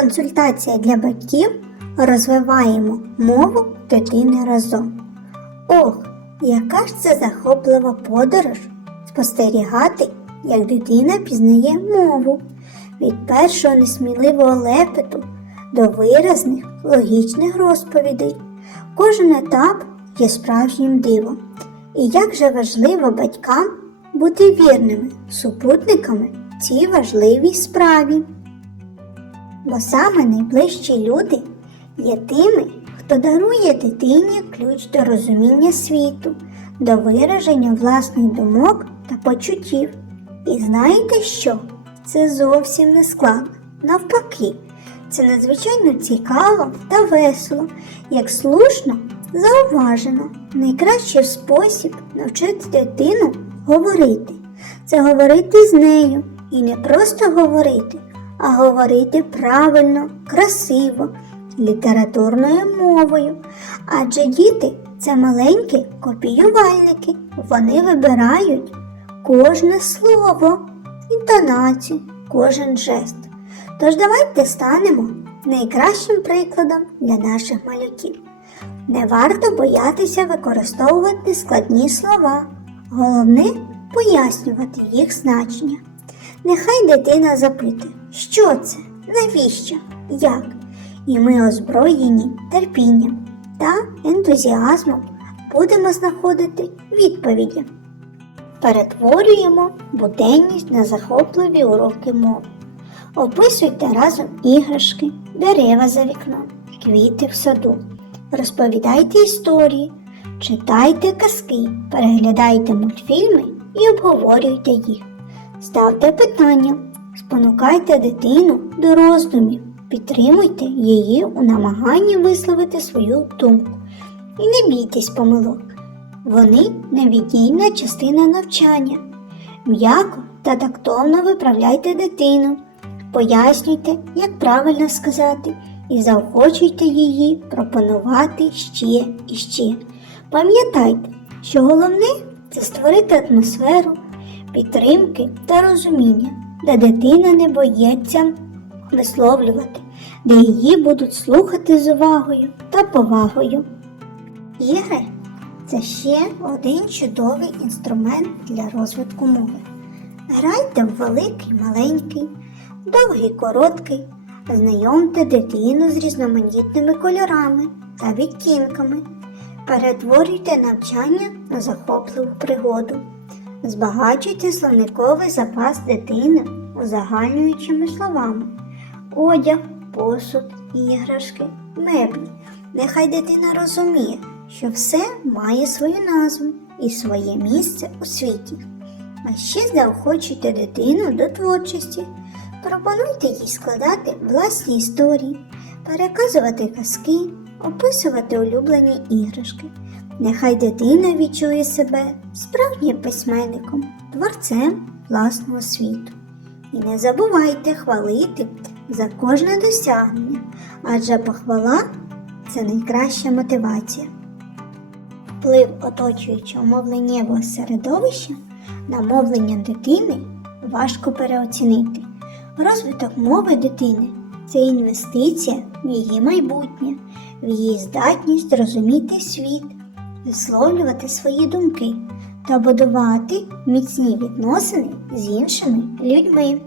Консультація для батьків розвиваємо мову дитини разом. Ох, яка ж це захоплива подорож спостерігати, як дитина пізнає мову від першого несміливого лепету до виразних логічних розповідей. Кожен етап є справжнім дивом. І як же важливо батькам бути вірними супутниками в цій важливій справі. Бо саме найближчі люди є тими, хто дарує дитині ключ до розуміння світу, до вираження власних думок та почуттів. І знаєте що? Це зовсім не складно. Навпаки, це надзвичайно цікаво та весело, як слушно зауважено. Найкращий спосіб навчити дитину говорити. Це говорити з нею і не просто говорити, а говорити правильно, красиво, літературною мовою. Адже діти це маленькі копіювальники. Вони вибирають кожне слово, інтонацію, кожен жест. Тож давайте станемо найкращим прикладом для наших малюків. Не варто боятися використовувати складні слова. Головне пояснювати їх значення. Нехай дитина запитує, що це, навіщо, як. І ми озброєні терпінням та ентузіазмом будемо знаходити відповіді. Перетворюємо буденність на захопливі уроки мови. Описуйте разом іграшки, дерева за вікном, квіти в саду. Розповідайте історії, читайте казки, переглядайте мультфільми і обговорюйте їх. Ставте питання, спонукайте дитину до роздумів, підтримуйте її у намаганні висловити свою думку. І не бійтесь помилок. Вони невіддільна частина навчання. М'яко та тактовно виправляйте дитину, пояснюйте, як правильно сказати, і заохочуйте її пропонувати ще і ще. Пам'ятайте, що головне це створити атмосферу підтримки та розуміння, де дитина не боїться висловлювати, де її будуть слухати з увагою та повагою. Ігри це ще один чудовий інструмент для розвитку мови. Грайте в великий, маленький, довгий, короткий, знайомте дитину з різноманітними кольорами та відтінками, перетворюйте навчання на захопливу пригоду, збагачуйте словниковий запас дитини узагальнюючими словами, одяг, посуд, іграшки, меблі. Нехай дитина розуміє, що все має свою назву і своє місце у світі. А ще заохочуйте дитину до творчості, пропонуйте їй складати власні історії, переказувати казки, описувати улюблені іграшки. Нехай дитина відчує себе справжнім письменником, творцем власного світу. І не забувайте хвалити за кожне досягнення, адже похвала це найкраща мотивація. Вплив оточуючого мовленнєвого середовища на мовлення дитини важко переоцінити. Розвиток мови дитини це інвестиція в її майбутнє, в її здатність розуміти світ, висловлювати свої думки та будувати міцні відносини з іншими людьми.